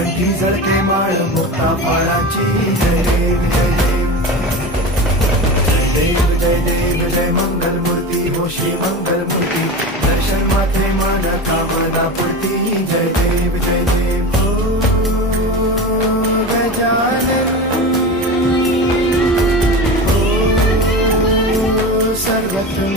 कंठी जळते माळ मुक्ता फाळाची जय देव जय देव जय देव जय देव जय मंगल मूर्ती हो श्री मंगल मूर्ती दर्शन मात्रे मान कामना पूर्ती जय देव हो गजानन हो सर्वत्र